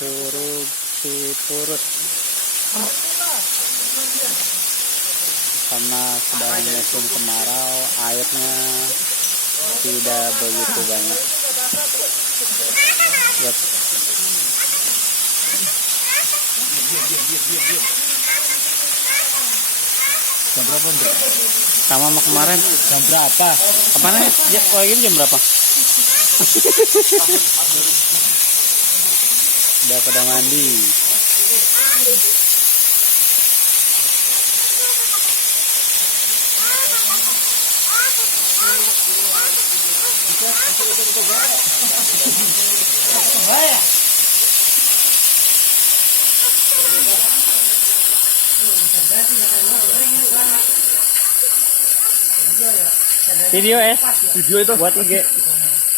Curug Cipurut karena sedang musim kemarau, airnya tidak begitu banyak. Yep. Jam berapa, Ndre? Sama sama kemarin. Jam berapa? Kemarin ya, ini jam berapa? Udah pada mandi. Video Video itu buat IG.